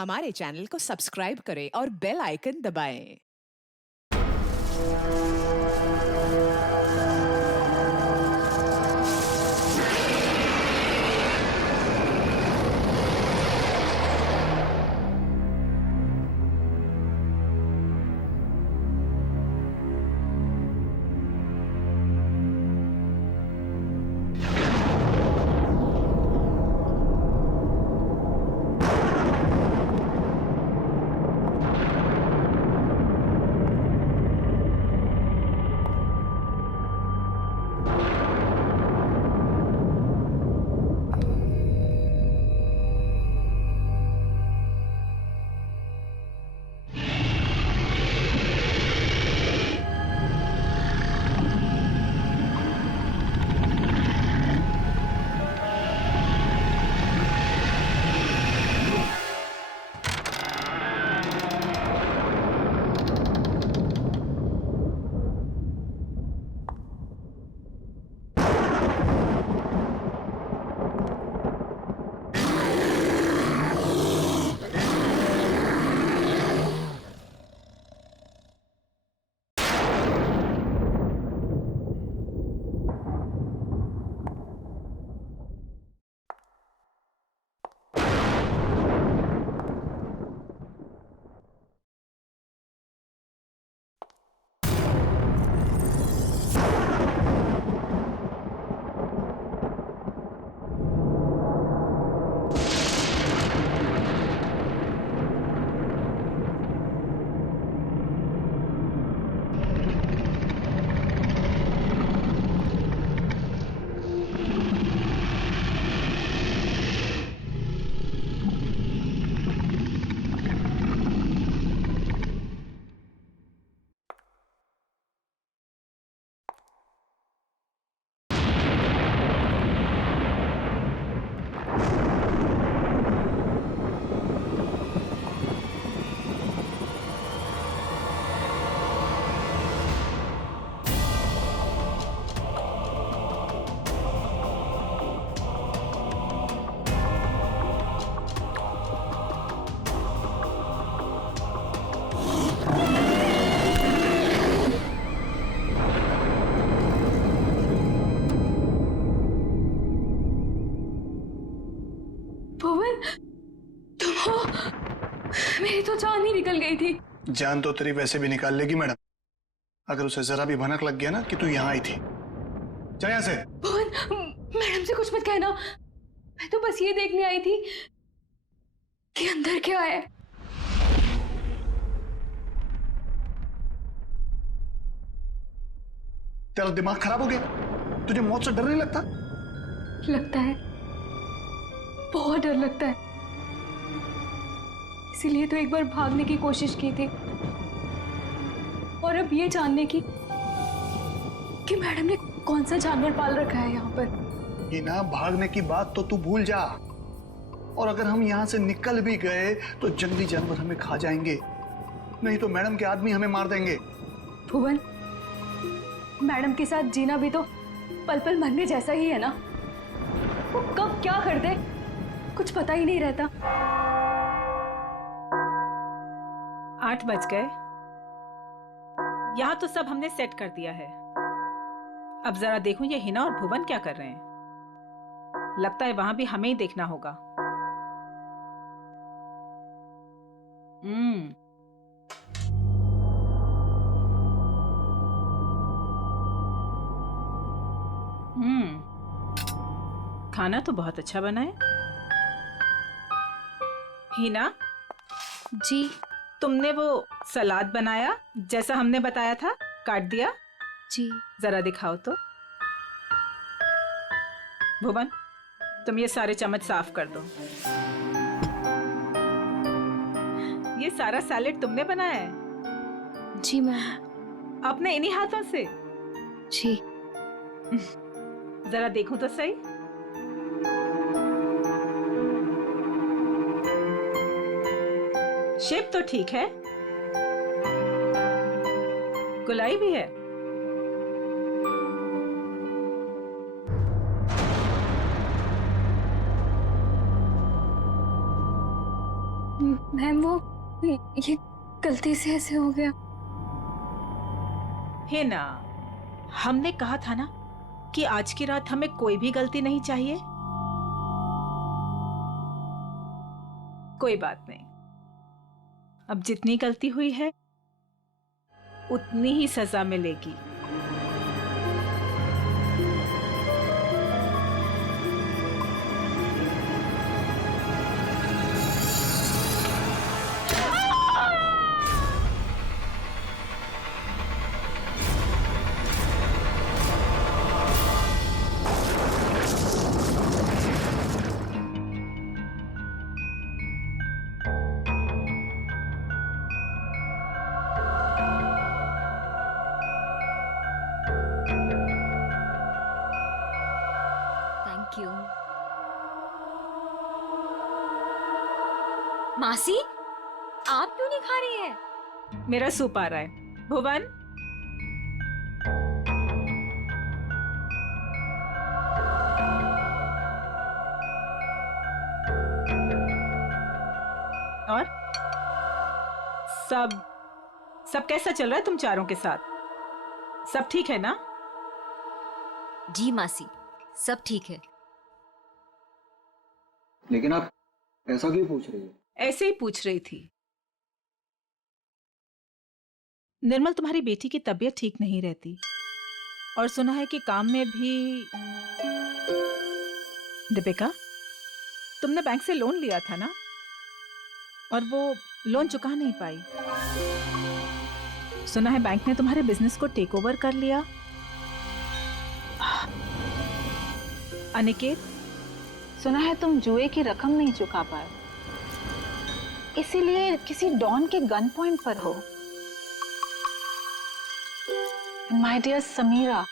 हमारे चैनल को सब्सक्राइब करें और बेल आइकन दबाएं। भुवन, तुम हो? मेरी तो जान ही निकल गई थी। जान तो तेरी वैसे भी निकाल लेगी मैडम, अगर उसे जरा भी भनक लग गया ना कि तू यहाँ आई थी। चल यहाँ से। भुवन, मैडम से कुछ मत कहना। मैं तो बस ये देखने आई थी कि अंदर क्या है। तेरा दिमाग खराब हो गया? तुझे मौत से डर नहीं लगता? लगता है, बहुत डर लगता है। इसीलिए तो एक बार भागने की कोशिश की थी, और अब ये जानने की कि मैडम ने कौन सा जानवर पाल रखा है यहाँ पर। ये ना, भागने की बात तो तू भूल जा। और अगर हम यहाँ से निकल भी गए तो जंगली जानवर हमें खा जाएंगे, नहीं तो मैडम के आदमी हमें मार देंगे। भुवन, मैडम के साथ जीना भी तो पल पल मरने जैसा ही है ना। वो कब क्या कर दे कुछ पता ही नहीं रहता। 8 बज गए। यहाँ तो सब हमने सेट कर दिया है। अब जरा देखूं ये हिना और भुवन क्या कर रहे हैं। लगता है वहां भी हमें ही देखना होगा। खाना तो बहुत अच्छा बना है। हिना जी। तुमने वो सलाद बनाया जैसा हमने बताया था, काट दिया? जी। जरा दिखाओ तो। भुवन, तुम ये सारे चम्मच साफ कर दो। ये सारा सैलेड तुमने बनाया है? जी मैम। अपने इन्हीं हाथों से? जी। जरा देखूं तो सही। शेप तो ठीक है, गुलाई भी है। मैम वो ये गलती से ऐसे हो गया। है ना, हमने कहा था ना कि आज की रात हमें कोई भी गलती नहीं चाहिए। कोई बात नहीं, अब जितनी गलती हुई है उतनी ही सजा मिलेगी। Thank you. मासी, आप क्यों नहीं खा रही है? मेरा सूप आ रहा है। भुवन, और सब सब कैसा चल रहा है तुम चारों के साथ? सब ठीक है ना? जी मासी, सब ठीक है। लेकिन आप ऐसा क्यों पूछ रही हो? ऐसे ही पूछ रही थी। निर्मल, तुम्हारी बेटी की तबीयत ठीक नहीं रहती और सुना है कि काम में भी। दीपिका, तुमने बैंक से लोन लिया था ना, और वो लोन चुका नहीं पाई। सुना है बैंक ने तुम्हारे बिजनेस को टेक ओवर कर लिया। अनिकेत, सुना है तुम जुए की रकम नहीं चुका पाए, इसीलिए किसी डॉन के गन पॉइंट पर हो। माय डियर समीरा,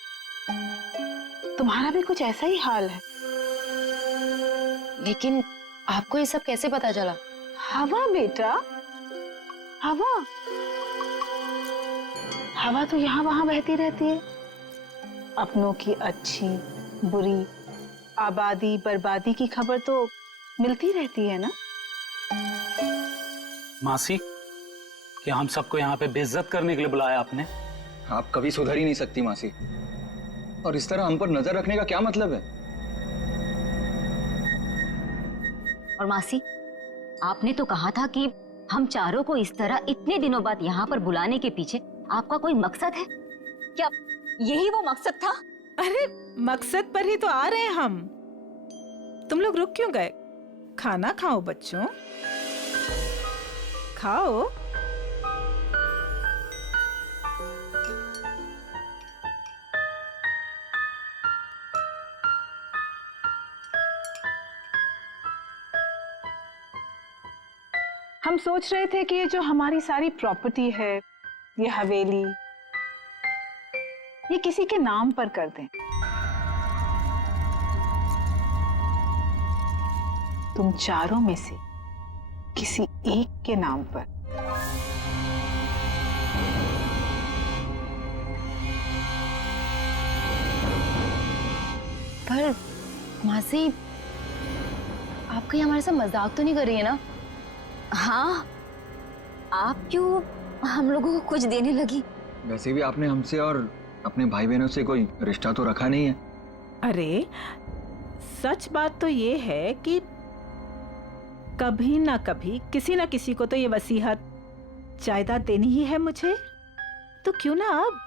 तुम्हारा भी कुछ ऐसा ही हाल है। लेकिन आपको ये सब कैसे पता चला? हवा बेटा, हवा हवा तो यहाँ वहां बहती रहती है। अपनों की अच्छी बुरी, आबादी बर्बादी की खबर तो मिलती रहती है ना। मासी, क्या हम सबको यहाँ पे बेइज्जत करने के लिए बुलाया आपने? आप कभी सुधर ही नहीं सकती मासी, और इस तरह हम पर नजर रखने का क्या मतलब है? और मासी, आपने तो कहा था कि हम चारों को इस तरह इतने दिनों बाद यहाँ पर बुलाने के पीछे आपका कोई मकसद है क्या? यही वो मकसद था? अरे मकसद पर ही तो आ रहे हैं हम। तुम लोग रुक क्यों गए? खाना खाओ बच्चों, खाओ। हम सोच रहे थे कि ये जो हमारी सारी प्रॉपर्टी है, ये हवेली, ये किसी के नाम पर कर दें। तुम चारों में से किसी एक के नाम पर। पर मासी, आप कहीं हमारे साथ मजाक तो नहीं कर रही है ना? हाँ, आप क्यों हम लोगों को कुछ देने लगी? वैसे भी आपने हमसे और अपने भाई बहनों से कोई रिश्ता तो रखा नहीं है। अरे सच बात तो ये है कि कभी ना कभी किसी ना किसी को तो ये वसीयत जायदाद देनी ही है मुझे, तो क्यों ना अब।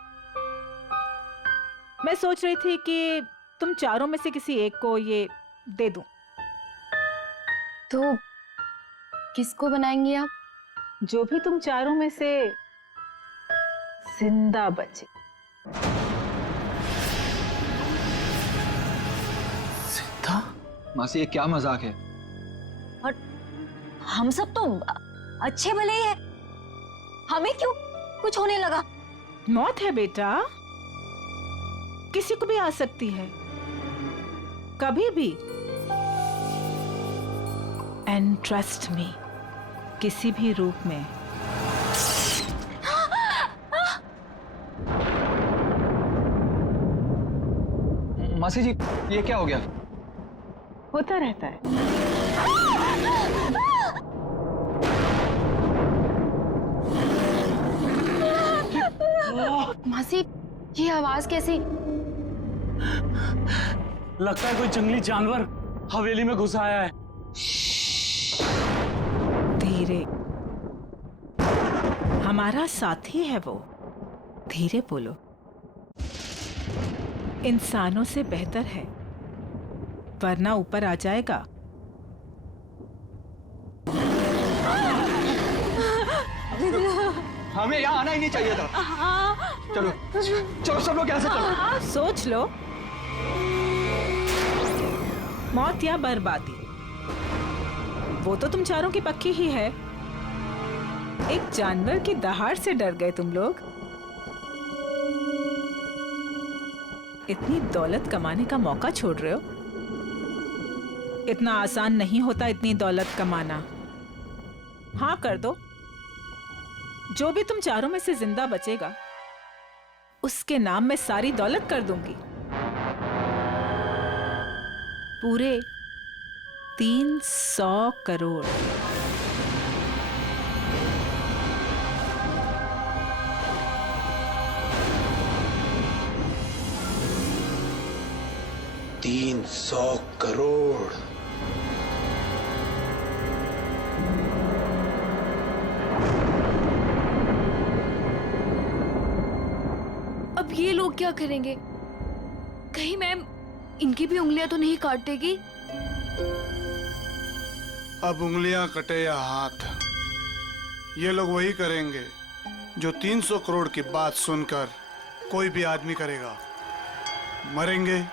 मैं सोच रही थी कि तुम चारों में से किसी एक को ये दे दूं। तो किसको बनाएंगी आप? जो भी तुम चारों में से जिंदा बचे। सीता? मासी, ये क्या मजाक है? और हम सब तो अच्छे भले ही हैं, हमें क्यों कुछ होने लगा? मौत है बेटा, किसी को भी आ सकती है, कभी भी। एंड ट्रस्ट मी, किसी भी रूप में। मासी जी, ये क्या हो गया? होता रहता है। मासी, ये आवाज कैसी? लगता है कोई जंगली जानवर हवेली में घुस आया है। धीरे, हमारा साथी है वो। धीरे बोलो। इंसानों से बेहतर है, वरना ऊपर आ जाएगा। हमें यहाँ आना ही नहीं चाहिए था। चलो चलो सब लोग यहाँ से चलो। सोच लो, मौत या बर्बादी, वो तो तुम चारों की पक्की ही है। एक जानवर की दहाड़ से डर गए तुम लोग। इतनी दौलत कमाने का मौका छोड़ रहे हो। इतना आसान नहीं होता इतनी दौलत कमाना। हाँ कर दो, जो भी तुम चारों में से जिंदा बचेगा उसके नाम में सारी दौलत कर दूंगी। पूरे 300 करोड़। $300 करोड़। अब ये लोग क्या करेंगे? कहीं मैम इनकी भी उंगलियां तो नहीं काट देगी? अब उंगलियां कटे या हाथ, ये लोग वही करेंगे जो 300 करोड़ की बात सुनकर कोई भी आदमी करेगा। मरेंगे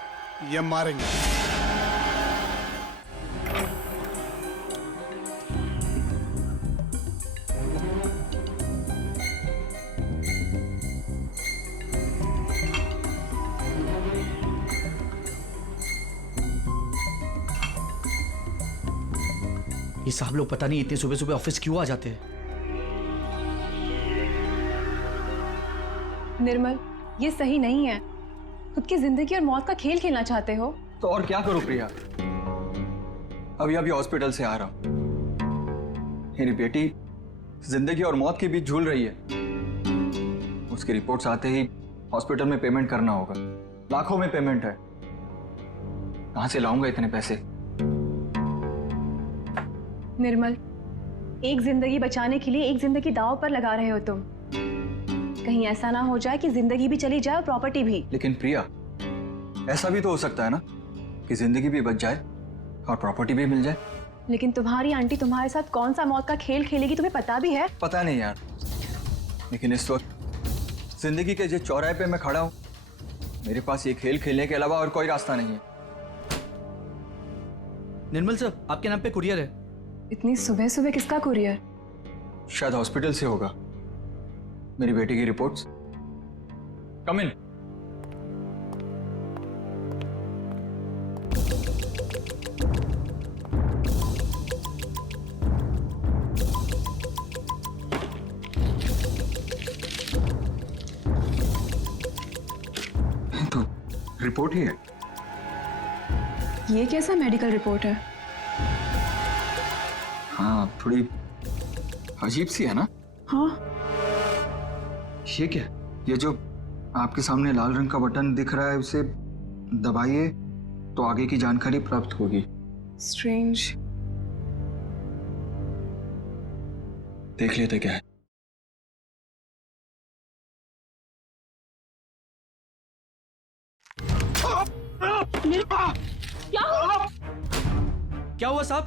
या मारेंगे। ये साहब लोग पता नहीं इतने सुबह सुबह ऑफिस क्यों आ जाते हैं। निर्मल, ये सही नहीं है। खुद की जिंदगी और मौत का खेल खेलना चाहते हो? तो और क्या करूं प्रिया, अभी हॉस्पिटल से आ रहा हूं। मेरी बेटी जिंदगी और मौत के बीच झूल रही है। उसकी रिपोर्ट्स आते ही हॉस्पिटल में पेमेंट करना होगा। लाखों में पेमेंट है, कहां से लाऊंगा इतने पैसे? निर्मल, एक जिंदगी बचाने के लिए एक जिंदगी दांव पर लगा रहे हो तुम। कहीं ऐसा ना हो जाए कि जिंदगी भी चली जाए और प्रॉपर्टी भी। लेकिन प्रिया, ऐसा भी तो हो सकता है ना कि जिंदगी भी बच जाए और प्रॉपर्टी भी मिल जाए। लेकिन तुम्हारी आंटी तुम्हारे साथ कौन सा मौत का खेल खेलेगी तुम्हें पता भी है? पता नहीं यार, लेकिन इस वक्त जिंदगी के जिस चौराहे पे मैं खड़ा हूं, मेरे पास ये खेल खेलने के अलावा और कोई रास्ता नहीं है। निर्मल सर, आपके नाम पे कुरियर है। इतनी सुबह सुबह किसका कुरियर? शायद हॉस्पिटल से होगा। मेरी बेटी की रिपोर्ट्स। कम इन। तो रिपोर्ट ही है। ये कैसा मेडिकल रिपोर्ट है? हाँ, थोड़ी अजीब सी है ना? हाँ। ये क्या? ये जो आपके सामने लाल रंग का बटन दिख रहा है, उसे दबाइए तो आगे की जानकारी प्राप्त होगी। स्ट्रेंज। देख लेते क्या है। क्या हुआ साहब?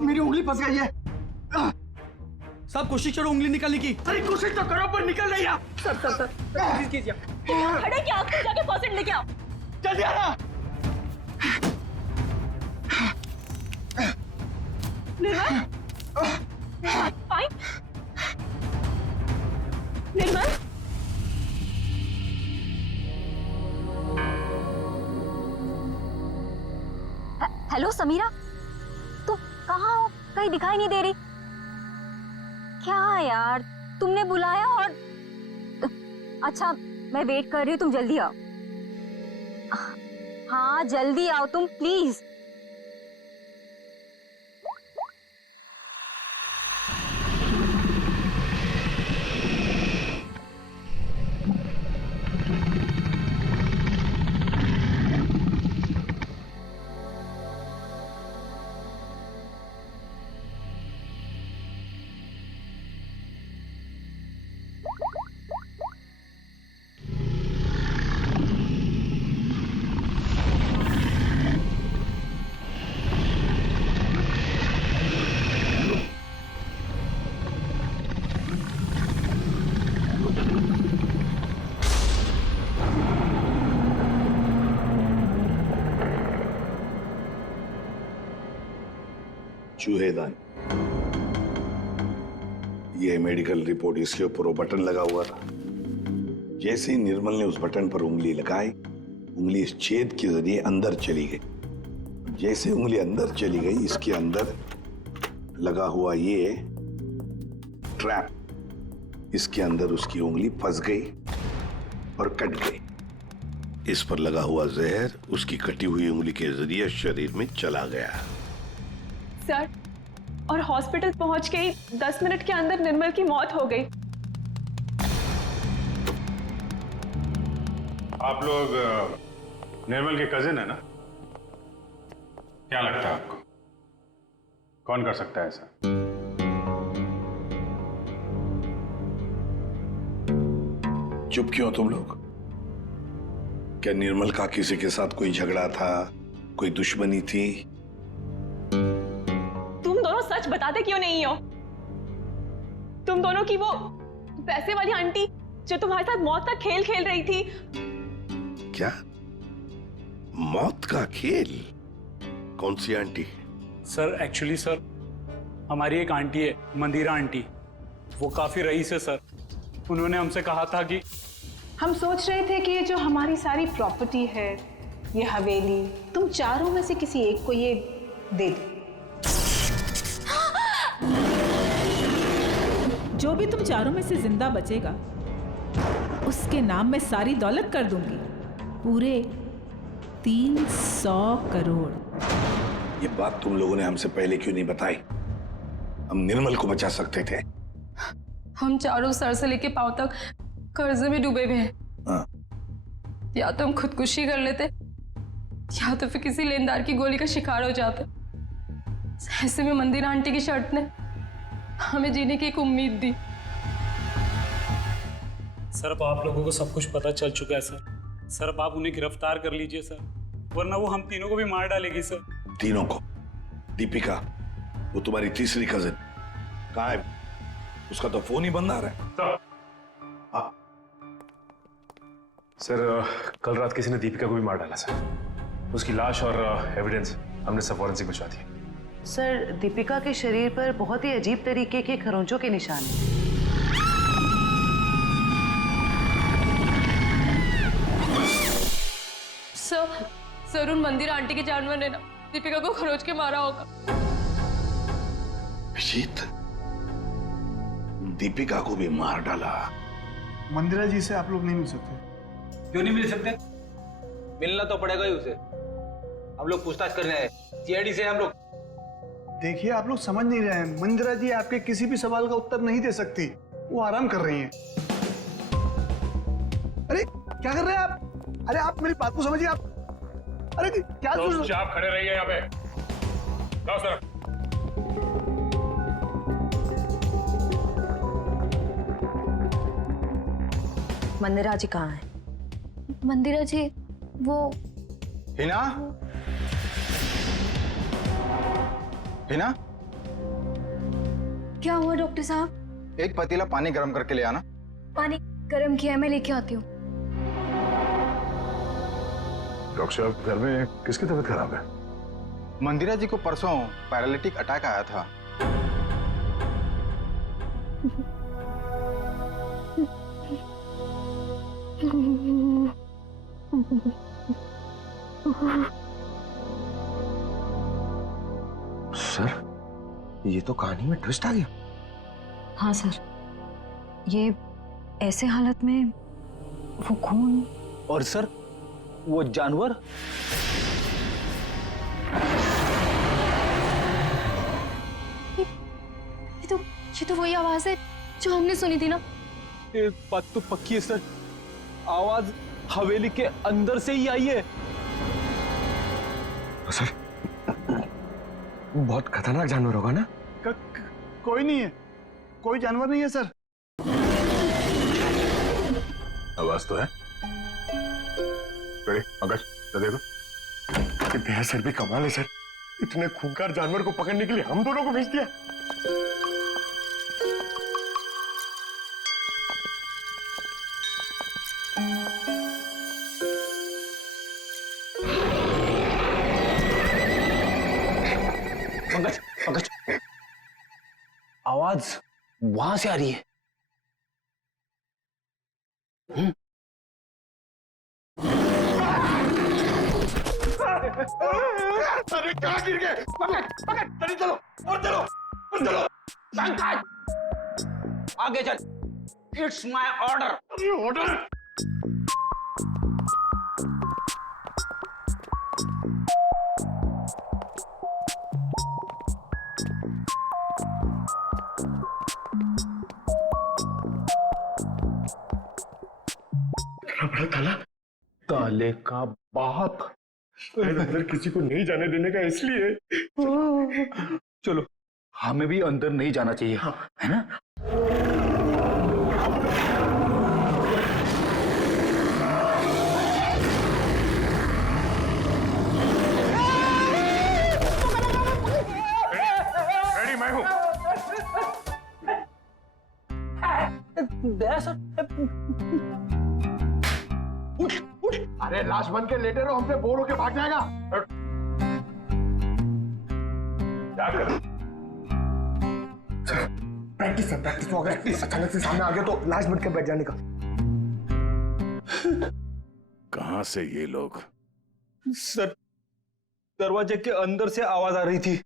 मेरी उंगली फंस गई है। साहब कोशिश करो उंगली निकालने की। अरे कोशिश तो करो पर निकल नहीं रहा। सर प्लीज कीजिए। खड़े क्या? आप जाके फॉसेट लेके आओ। जल्दी आना। निर्मल, फाइन। निर्मल, हेलो समीरा, तुम कहाँ हो? कहीं दिखाई नहीं दे रही। क्या यार, तुमने बुलाया और अच्छा मैं वेट कर रही हूँ, तुम जल्दी आओ। हाँ जल्दी आओ तुम प्लीज। चूहेदान। यह मेडिकल रिपोर्ट, इसके ऊपर वो बटन लगा हुआ था। जैसे ही निर्मल ने उस बटन पर उंगली लगाई, उंगली इस छेद के जरिए अंदर चली गई। जैसे उंगली अंदर चली गई, इसके अंदर लगा हुआ ये ट्रैप, इसके अंदर उसकी उंगली फंस गई और कट गई। इस पर लगा हुआ जहर उसकी कटी हुई उंगली के जरिए शरीर में चला गया। सर, और हॉस्पिटल पहुंच के ही 10 मिनट के अंदर निर्मल की मौत हो गई। आप लोग निर्मल के कजिन है ना? क्या लगता है आपको कौन कर सकता है ऐसा? चुप क्यों तुम लोग? क्या निर्मल का किसी के साथ कोई झगड़ा था, कोई दुश्मनी थी? तुम दोनों सच बताते क्यों नहीं हो? तुम दोनों की वो पैसे वाली आंटी जो तुम्हारे साथ मौत का खेल खेल रही थी। क्या मौत का खेल? कौन सी आंटी? सर एक्चुअली सर, हमारी एक आंटी है, मंदिरा आंटी, वो काफी रईस है सर। उन्होंने हमसे कहा था कि हम सोच रहे थे कि ये जो हमारी सारी प्रॉपर्टी है, ये हवेली, तुम चारों में से किसी एक को ये दे दो। जो भी तुम चारों में से जिंदा बचेगा उसके नाम में सारी दौलत कर दूंगी, पूरे 300 करोड़। ये बात तुम लोगों ने हमसे पहले क्यों नहीं बताई? हम निर्मल को बचा सकते थे। हम चारों सर से लेके पांव तक कर्जे में डूबे हुए हैं। हाँ। या तो हम खुदकुशी कर लेते या तो फिर किसी लेनदार की गोली का शिकार हो जाते। ऐसे में मंदिरा आंटी की शर्त ने हमें जीने की एक उम्मीद दी। सर अब आप लोगों को सब कुछ पता चल चुका है सर। सर अब आप उन्हें गिरफ्तार कर लीजिए सर, वरना वो हम तीनों को भी मार डालेगी सर। तीनों को? दीपिका, वो तुम्हारी तीसरी कजिन कहाँ है? उसका तो फोन ही बंद आ रहा है। सर कल रात किसी ने दीपिका को भी मार डाला सर। उसकी लाश और एविडेंस हमने सब फॉरेंसिक भिजवा दिए। सर, दीपिका के शरीर पर बहुत ही अजीब तरीके के खरोंचों के निशान हैं। सर उन मंदिर आंटी के जानवर ने ना दीपिका को खरोच के मारा होगा। अभिजीत, दीपिका को भी मार डाला। मंदिरा जी से आप लोग नहीं मिल सकते? क्यों नहीं मिल सकते? मिलना तो पड़ेगा ही उसे। हम लोग पूछताछ करने आए, सीआईडी से हम लोग। देखिए, आप लोग समझ नहीं रहे हैं। मंदिरा जी आपके किसी भी सवाल का उत्तर नहीं दे सकती, वो आराम कर रही हैं। अरे क्या कर रहे हैं आप? अरे आप मेरी बात को समझिए। आप अरे क्या आप खड़े रहिए यहाँ पे। लाओ सर। मंदिरा जी कहाँ है? मंदिरा जी वो हिना? हिना? क्या हुआ डॉक्टर साहब? एक पतीला पानी गर्म करके ले आना। पानी गर्म किया है, मैं लेके आती हूँ। डॉक्टर साहब, घर में किसकी तबीयत खराब है? मंदिरा जी को परसों पैरालिटिक अटैक आया था। सर, ये तो कहानी में ट्विस्ट आ गया। हाँ सर, ये ऐसे हालत में वो खून। और सर वो जानवर? ये तो वही आवाज है जो हमने सुनी थी ना। एक बात तो पक्की है सर, आवाज हवेली के अंदर से ही आई है। सर, बहुत खतरनाक जानवर होगा ना? कोई नहीं है, कोई जानवर नहीं है सर। आवाज तो है। पंकज, तो देखो। तेरा सर भी कमाल है सर, इतने खूंखार जानवर को पकड़ने के लिए हम दोनों को भेज दिया। पंकज पंकज, आवाज वहां से आ रही है। अरे कहाँ गिर गए? पकड़ पकड़, जल्दी चलो और चलो और चलो। पंकज, आगे चल। It's my order. ऑर्डर? बड़ा ताला, ताले का बाप। अंदर किसी को नहीं जाने देने का इसलिए। चलो, हमें भी अंदर नहीं जाना चाहिए, है ना? रेडी मैं हूं। अरे लाश बन के लेटे रहो, हमसे बोर होके भाग जाएगा। क्या कर? प्रैक्टिस हो गया। अचानक से सामने आ गया तो लाश बन के बैठ जाने का। कहां से ये लोग? सर, दरवाजे के अंदर से आवाज आ रही थी।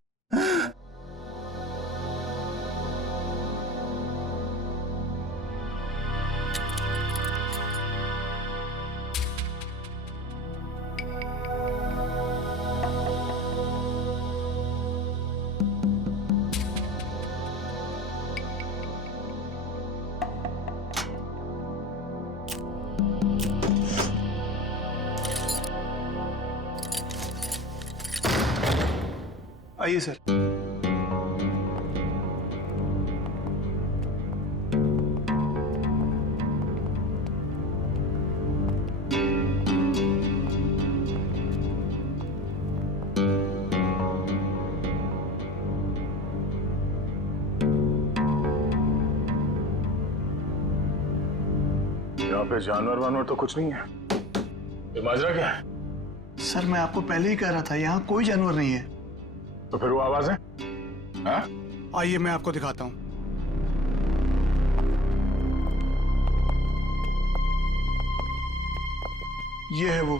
आइए सर। यहाँ पे जानवर वानवर तो कुछ नहीं है। ये माजरा क्या है? सर मैं आपको पहले ही कह रहा था, यहाँ कोई जानवर नहीं है। तो फिर वो आवाज है? हाँ? आइए मैं आपको दिखाता हूँ। ये है वो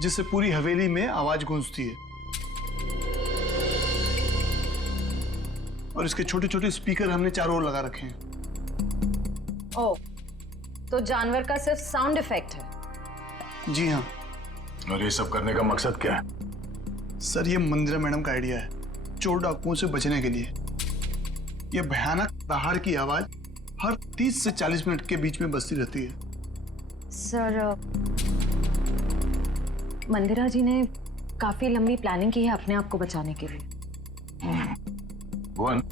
जिससे पूरी हवेली में आवाज गूंजती है। और इसके छोटे छोटे स्पीकर हमने चारों ओर लगा रखे हैं। ओह, तो जानवर का सिर्फ साउंड इफेक्ट है? जी हाँ। और ये सब करने का मकसद क्या है? सर ये मंदिरा मैडम का आइडिया है, चोर डाकुओं से बचने के लिए। ये भयानक दहाड़ की आवाज हर 30 से 40 मिनट के बीच में बजती रहती है। सर, मंदिरा जी ने काफी लंबी प्लानिंग की है अपने आप को बचाने के लिए। भुवन,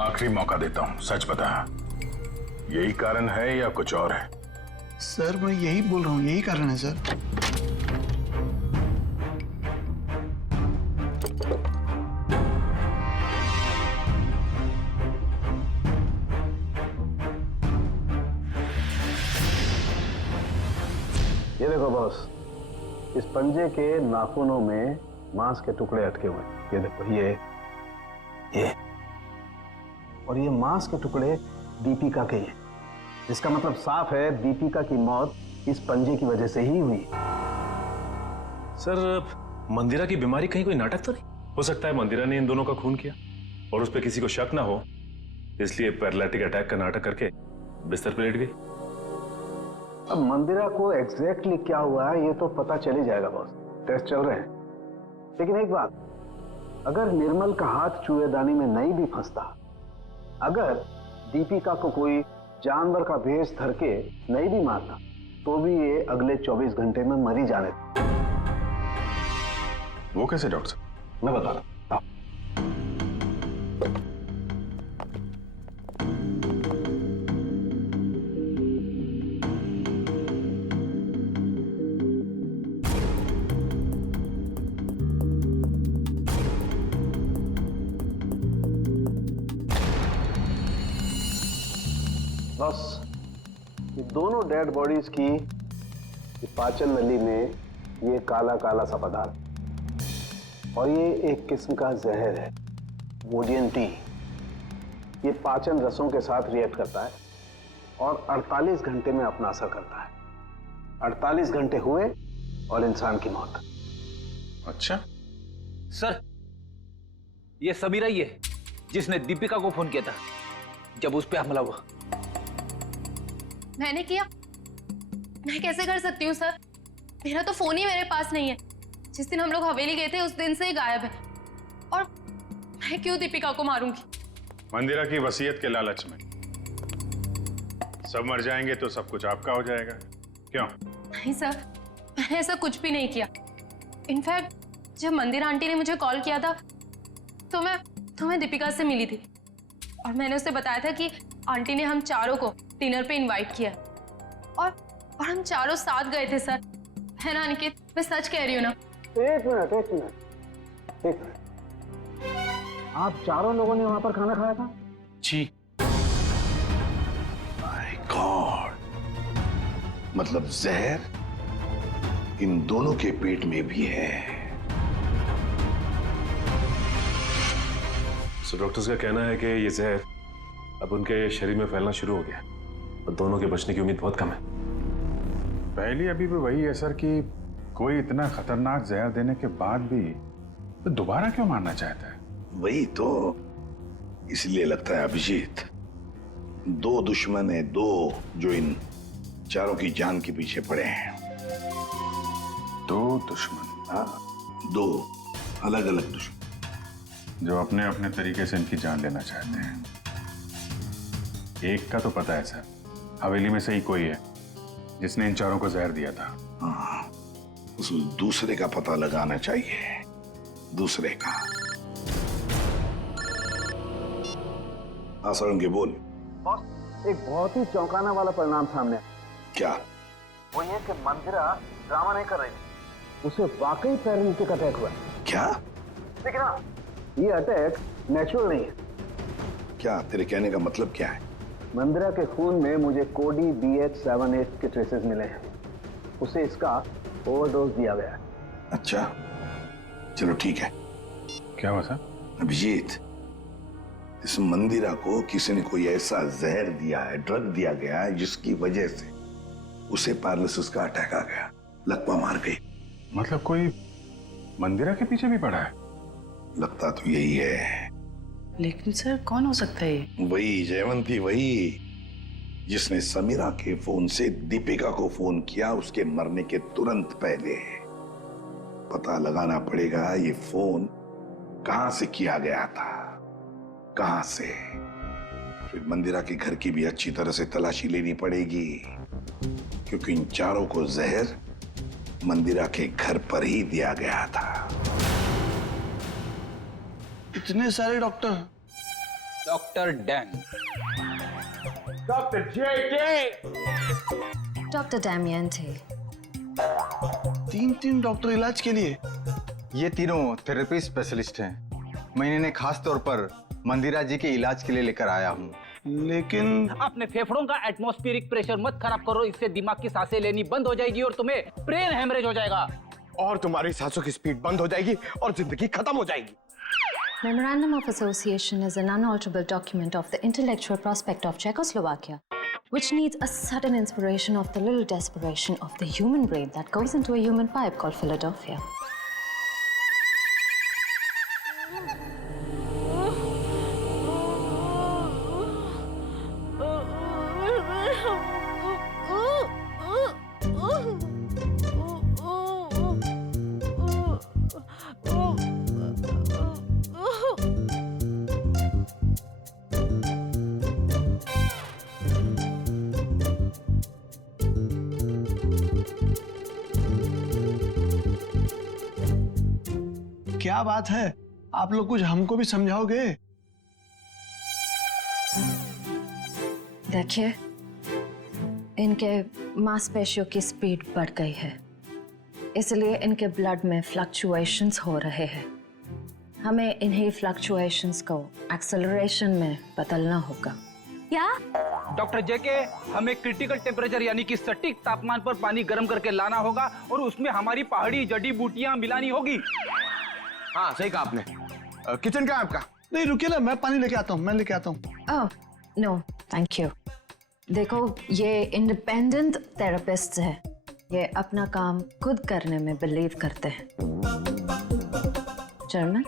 आखिरी मौका देता हूं, सच बता, यही कारण है या कुछ और है? सर मैं यही बोल रहा हूँ, यही कारण है सर। ये देखो बॉस, इस पंजे के नाखूनों में मांस के टुकड़े अटके हुए हैं। ये देखो, ये और ये मांस के टुकड़े दीपिका के हैं। इसका मतलब साफ है दीपिका की मौत इस पंजे की वजह से ही हुई। सर, मंदिरा की बीमारी कहीं कोई नाटक तो नहीं? हो सकता है मंदिरा ने इन दोनों का खून किया और उस पर किसी को शक ना हो, इसलिए पैरालिटिक अटैक का नाटक करके बिस्तर पर लेट गई। अब मंदिरा को एग्जैक्टली क्या हुआ है ये तो पता चल ही जाएगा बॉस, टेस्ट चल रहे हैं। लेकिन एक बात, अगर निर्मल का हाथ चूहेदानी में नहीं भी फंसता, अगर दीपिका को कोई जानवर का भेष धर के नहीं भी मारता, तो भी ये अगले 24 घंटे में मरी जाने। वो कैसे डॉक्टर साहब? मैं बता रहा हूं। बस ये दोनों डेड बॉडीज की पाचन नली में ये काला काला सा पदार्थ, और ये एक किस्म का जहर है, वोडियन टी। ये पाचन रसों के साथ रिएक्ट करता है और 48 घंटे में अपना असर करता है। 48 घंटे हुए और इंसान की मौत। अच्छा सर, ये समीरा ही है जिसने दीपिका को फोन किया था जब उस पे हमला हुआ। मैंने किया? मैं कैसे कर सकती हूँ सर? मेरा तो फोन ही मेरे पास नहीं है। जिस दिन हम लोग हवेली गए थे उस दिन से ही गायब है। और मैं क्यों दीपिका को मारूंगी? मंदिरा की वसीयत के लालच में। सब मर जाएंगे तो सब कुछ आपका हो जाएगा, क्यों? नहीं सर, मैंने ऐसा कुछ भी नहीं किया। इनफैक्ट जब मंदिरा आंटी ने मुझे कॉल किया था तो मैं दीपिका से मिली थी और मैंने उसे बताया था कि आंटी ने हम चारों को डिनर पे इनवाइट किया और हम चारों साथ गए थे सर। है ना अनिकेत? मैं सच कह रही हूँ ना? एक मिनट। आप चारों लोगों ने वहां पर खाना खाया था? जी। माय गॉड, मतलब जहर इन दोनों के पेट में भी है। सो डॉक्टर्स का कहना है कि ये जहर अब उनके शरीर में फैलना शुरू हो गया और दोनों के बचने की उम्मीद बहुत कम है। पहली अभी भी वही है सर कि कोई इतना खतरनाक जहर देने के बाद भी तो दोबारा क्यों मारना चाहता है? वही तो, इसलिए लगता है अभिजीत, दो दुश्मन है, दो जो इन चारों की जान के पीछे पड़े हैं। दो दुश्मन? हाँ, दो अलग अलग दुश्मन जो अपने अपने तरीके से इनकी जान लेना चाहते हैं। एक का तो पता है सर, हवेली में से ही कोई है जिसने इन चारों को जहर दिया था। हाँ, उस दूसरे का पता लगाना चाहिए, दूसरे का। हाँ सर, बोल। बॉस, एक बहुत ही चौंकाना वाला परिणाम सामने। क्या? वो ये कि मंदिरा ड्रामा नहीं कर रही थी, उसे वाकई पैरालिटिक अटैक हुआ। क्या? लेकिन हाँ, ये अटैक नेचुरल नहीं है। क्या तेरे कहने का मतलब क्या है? मंदिरा के खून में मुझे कोडी BH78 के ट्रेसेस मिले हैं। उसे इसका ओवरडोज दिया गया है। अच्छा, चलो ठीक है। क्या हुआ सर? अभिजीत, इस मंदिरा को किसी ने कोई ऐसा जहर दिया है, ड्रग दिया गया है जिसकी वजह से उसे पैरालिसिस का अटैक आ गया, लकवा मार गई। मतलब कोई मंदिरा के पीछे भी पड़ा है? लगता तो यही है। लेकिन सर, कौन हो सकता है? वही जयवंती, वही जिसने समीरा के फोन से दीपिका को फोन किया उसके मरने के तुरंत पहले। पता लगाना पड़ेगा ये फोन कहां से किया गया था, कहां से। फिर मंदिरा के घर की भी अच्छी तरह से तलाशी लेनी पड़ेगी, क्योंकि इन चारों को जहर मंदिरा के घर पर ही दिया गया था। इतने सारे doctor? Doctor dang, doctor JK, doctor Damian थे। 3 डॉक्टर इलाज के लिए? ये तीनों थेरेपी स्पेशलिस्ट हैं। मैं इन्हें खास तौर पर मंदिरा जी के इलाज के लिए लेकर आया हूँ। लेकिन अपने फेफड़ों का एटमॉस्फेरिक प्रेशर मत खराब करो, इससे दिमाग की सांसें लेनी बंद हो जाएगी और तुम्हें ब्रेन हेमरेज हो जाएगा। और तुम्हारी सांसों की स्पीड बंद हो जाएगी और जिंदगी खत्म हो जाएगी। Memorandum of Association is an unalterable document of the intellectual prospect of Czechoslovakia, which needs a sudden inspiration of the little desperation of the human brain that goes into a human pipe called Philadelphia. क्या बात है, आप लोग कुछ हमको भी समझाओगे? देखिए, इनके मांसपेशियों की स्पीड बढ़ गई है, इसलिए इनके ब्लड में फ्लक्चुएशंस हो रहे हैं। हमें इन्हीं फ्लक्चुएशंस को एक्सेलरेशन में बदलना होगा। क्या? डॉक्टर जेके, हमें क्रिटिकल टेम्परेचर यानी कि सटीक तापमान पर पानी गर्म करके लाना होगा और उसमें हमारी पहाड़ी जड़ी बूटियां मिलानी होगी। हाँ सही कहा आपने। किचन कहाँ है आपका? नहीं रुकिए ना, मैं पानी लेके आता हूँ, मैं लेके आता हूँ। Oh no thank you. देखो ये इंडिपेंडेंट थेरेपिस्ट है, ये अपना काम खुद करने में बिलीव करते हैं। जर्मन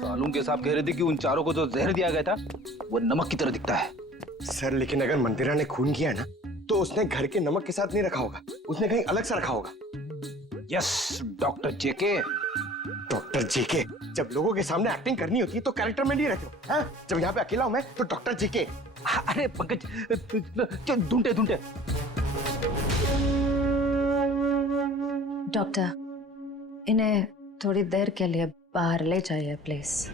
सालून के साहब कह रहे थे कि उन चारों को जो जहर दिया गया था वो नमक की तरह दिखता है। सर लेकिन अगर मंदिरा ने खून किया ना तो उसने घर के नमक के साथ नहीं रखा होगा, उसने कहीं अलग से रखा होगा। यस डॉक्टर जेके। डॉक्टर जेके, जब लोगों के सामने एक्टिंग करनी होती है तो कैरेक्टर में नहीं रहते हो, हैं? जब यहाँ पे अकेला हूं मैं तो डॉक्टर जेके। अरे पंकज ढूंढे ढूंढे। डॉक्टर इन्हें थोड़ी देर के लिए बाहर ले जाइए प्लीज।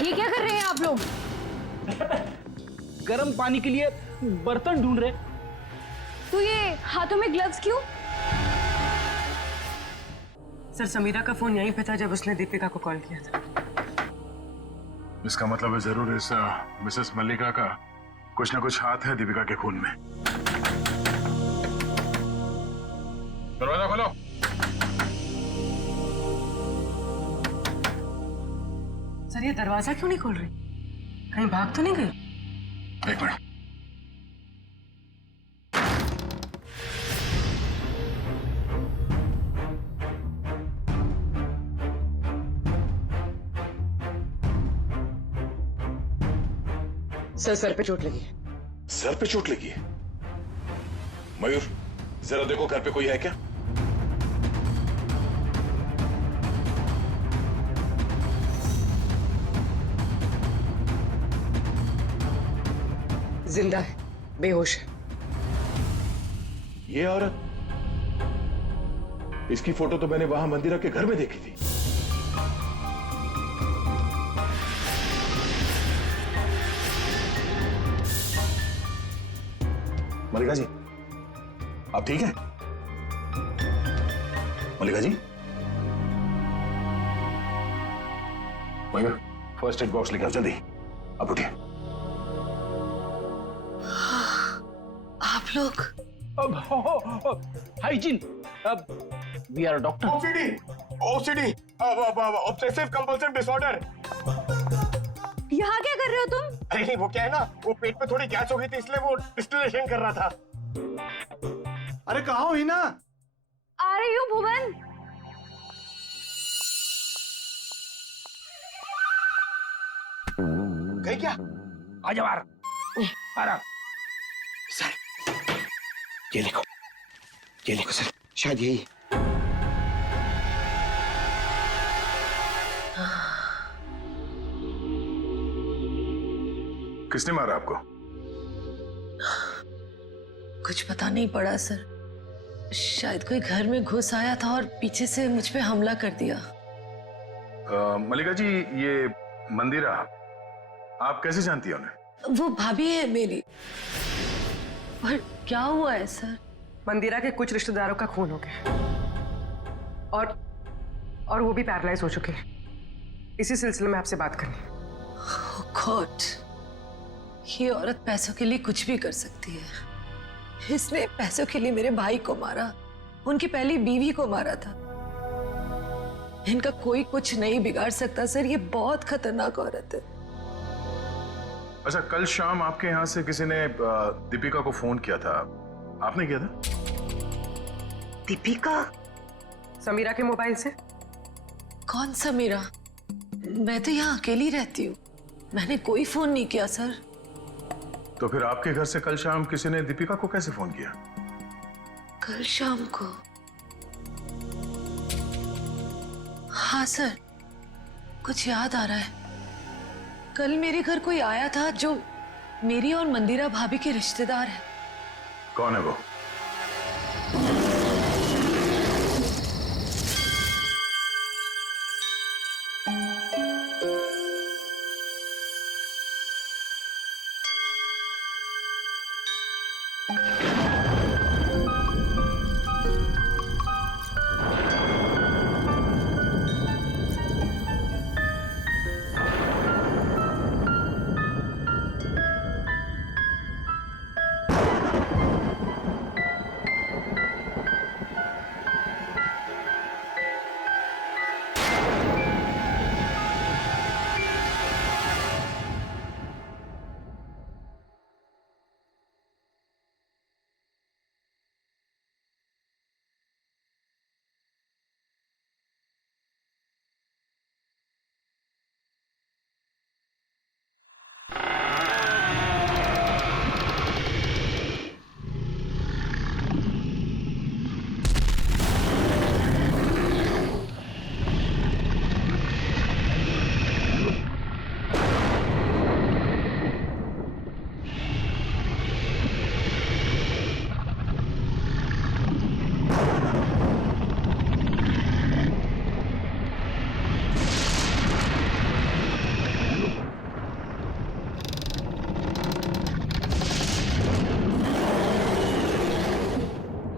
ये क्या कर रहे हैं आप लोग? गर्म पानी के लिए बर्तन ढूंढ रहे। तो ये हाथों में ग्लव्स क्यों? सर समीरा का फोन यहीं पे था जब उसने दीपिका को कॉल किया था। इसका मतलब है जरूर इस मिसेस मल्लिका का कुछ ना कुछ हाथ है दीपिका के खून में। दरवाजा खोलो। सर ये दरवाजा क्यों नहीं खोल रही? कहीं भाग तो नहीं गई? एक मिनट। सर पे चोट लगी है। सर पे चोट लगी है? मयूर जरा देखो घर पे कोई है क्या? जिंदा है, बेहोश है। ये औरत, इसकी फोटो तो मैंने वहां मंदिरा के घर में देखी थी। मल्लिका जी आप ठीक हैं? Mallika ji Mayur first aid box लेकर आओ जल्दी। अब उठिए। आप लोग hygiene. We are doctor. OCD obsessive compulsive disorder. यहाँ क्या कर रहे हो तुम? अरे नहीं वो क्या है ना, वो पेट में थोड़ी गैस हो गई थी इसलिए वो डिस्टिलेशन कर रहा था। अरे कहाँ हो हिना? आ रही हूँ भुवन। गई क्या? आ जा बाहर। आराम। सर ये लिखो सर, शायद यही। किसने मारा आपको? कुछ पता नहीं पड़ा सर, शायद कोई घर में घुस आया था और पीछे से मुझ पे हमला कर दिया। मल्लिका जी ये मंदिरा आप कैसे जानती हैं उन्हें? वो भाभी है मेरी। पर क्या हुआ है सर? मंदिरा के कुछ रिश्तेदारों का खून हो गया और वो भी पैरालाइज हो चुके हैं। इसी सिलसिले में आपसे बात करनी है। Oh God, ये औरत पैसों के लिए कुछ भी कर सकती है। इसने पैसों के लिए मेरे भाई को मारा, उनकी पहली बीवी को मारा था। इनका कोई कुछ नहीं बिगाड़ सकता सर, ये बहुत खतरनाक औरत है। अच्छा कल शाम आपके यहाँ से किसी ने दीपिका को फोन किया था, आपने किया था? दीपिका? समीरा के मोबाइल से। कौन समीरा? मैं तो यहाँ अकेली रहती हूँ, मैंने कोई फोन नहीं किया सर। तो फिर आपके घर से कल शाम किसी ने दीपिका को कैसे फोन किया? कल शाम को? हाँ सर, कुछ याद आ रहा है। कल मेरे घर कोई आया था जो मेरी और मंदिरा भाभी के रिश्तेदार है। कौन है वो?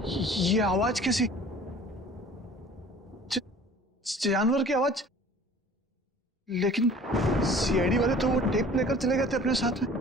ये आवाज कैसी? जानवर की आवाज। लेकिन सीआईडी वाले तो वो टेप लेकर चले गए थे अपने साथ में।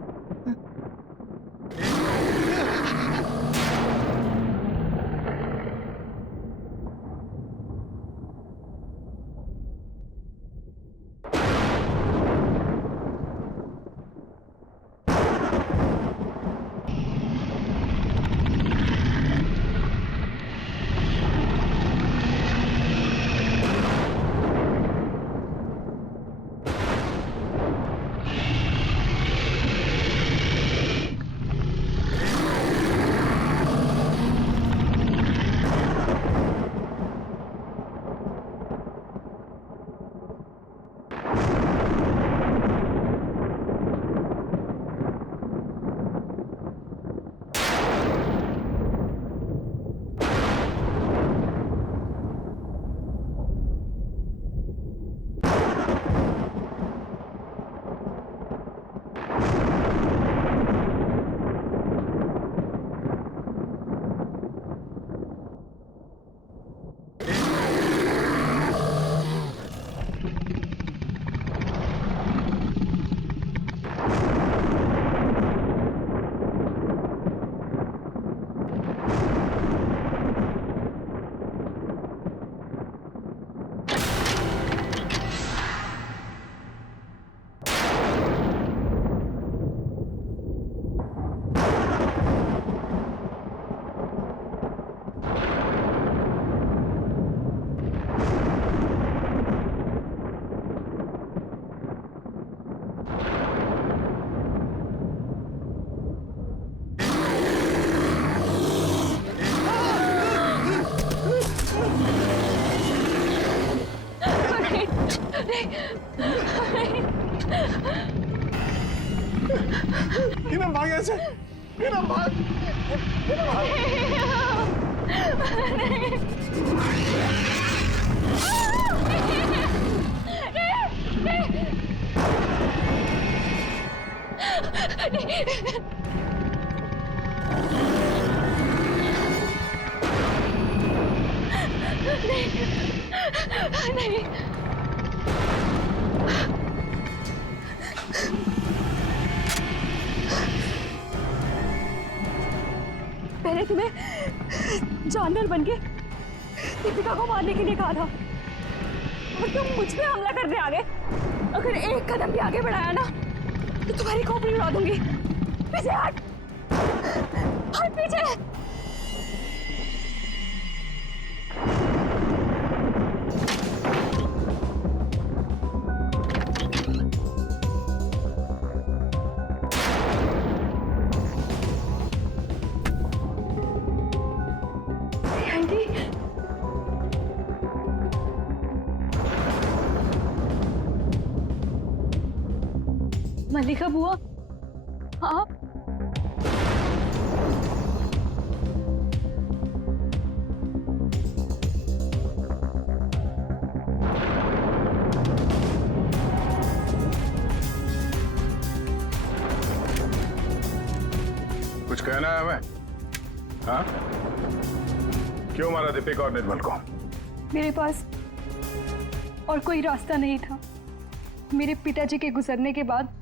हिना भाग ऐसे। हिना भाग। हिना भाग। नहीं। मैंने तुम्हें जानवर बन के दीपिका को मारने के लिए कहा था और तुम मुझ पे हमला करने आ गए। अगर एक कदम भी आगे बढ़ाया ना तो तुम्हारी खोपड़ी उड़ा दूंगी। पीछे हट, हट पीछे। मल्लिका बुआ, आप क्यों मारा दीपिका और निर्मल को? मेरे पास और कोई रास्ता नहीं था। मेरे पिताजी के गुजरने के बाद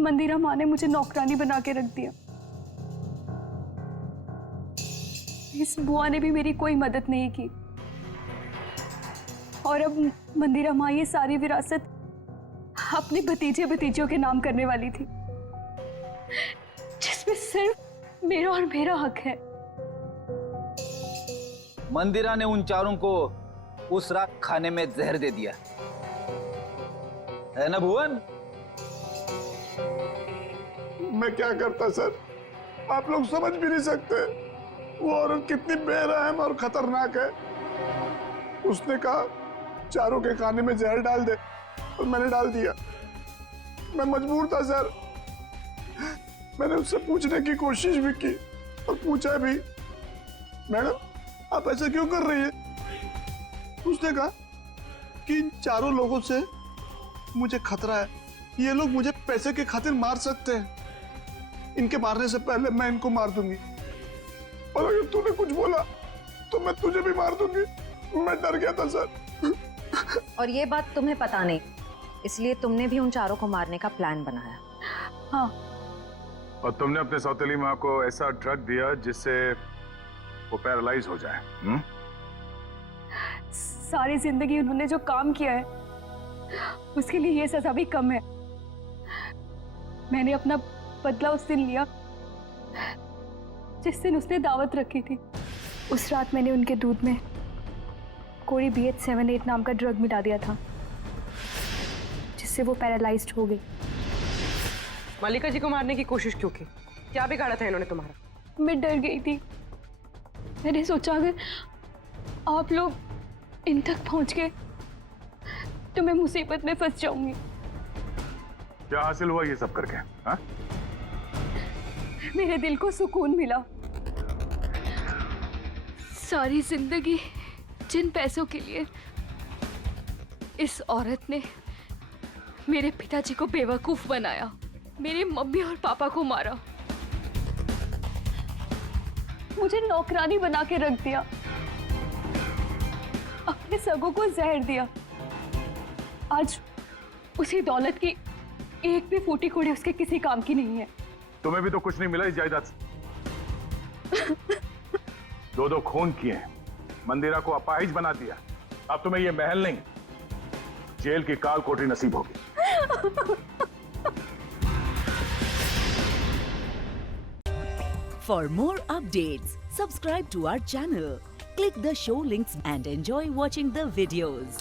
मंदिरा माँ ने मुझे नौकरानी बना के रख दिया। इस बुआ ने भी मेरी कोई मदद नहीं की और अब मंदिरा माँ ये सारी विरासत अपने भतीजे भतीजियों के नाम करने वाली थी, जिसमें सिर्फ मेरा और मेरा हक है। मंदिरा ने उन चारों को उस रात खाने में जहर दे दिया है ना भुवन? मैं क्या करता सर, आप लोग समझ भी नहीं सकते वो औरत कितनी बेरहम और खतरनाक है। उसने कहा चारों के खाने में जहर डाल दे और मैंने डाल दिया। मैं मजबूर था सर। मैंने उससे पूछने की कोशिश भी की और पूछा भी, मैडम आप ऐसा क्यों कर रही है? उसने कहा कि इन चारों लोगों से मुझे खतरा है, ये लोग मुझे पैसे के खातिर मार सकते हैं। इनके मारने से पहले मैं इनको मार दूंगी और अगर तूने कुछ बोला तो मैं तुझे भी मार दूंगी। मैं डर गया था सर। और ये बात तुम्हें पता नहीं, इसलिए तुमने भी उन चारों को मारने का प्लान बनाया। हाँ। और तुमने अपने सौतेली माँ को ऐसा ड्रग दिया जिससे वो पैरालाइज हो जाए। सारी जिंदगी उन्होंने जो काम किया है उसके लिए ये सजा भी कम है। मैंने अपना बदला उस दिन लिया जिस दिन उसने दावत रखी थी। उस रात मैंने उनके दूध में कोई BH78 नाम का ड्रग मिला दिया था, जिससे वो पैरालाइज्ड हो गई। मल्लिका जी को मारने की कोशिश क्यों की? क्या बिगाड़ा था इन्होंने तुम्हारा? मैं डर गई थी। मैंने सोचा अगर आप लोग इन तक पहुंच गए तो मैं मुसीबत में फंस जाऊंगी। क्या हासिल हुआ ये सब करके? हाँ? मेरे दिल को सुकून मिला। सारी जिंदगी जिन पैसों के लिए इस औरत ने मेरे पिताजी को बेवकूफ बनाया, मेरे मम्मी और पापा को मारा, मुझे नौकरानी बना के रख दिया, अपने सगों को जहर दिया, आज उसी दौलत की एक भी फूटी कोड़ी उसके किसी काम की नहीं है। तुम्हें भी तो कुछ नहीं मिला इस जायदाद से। दो खून किए हैं, मंदिरा को अपाहिज बना दिया। अब तुम्हें ये महल नहीं, जेल की काल कोठरी नसीब होगी। For more updates, subscribe to our channel, click the show links and enjoy watching the videos.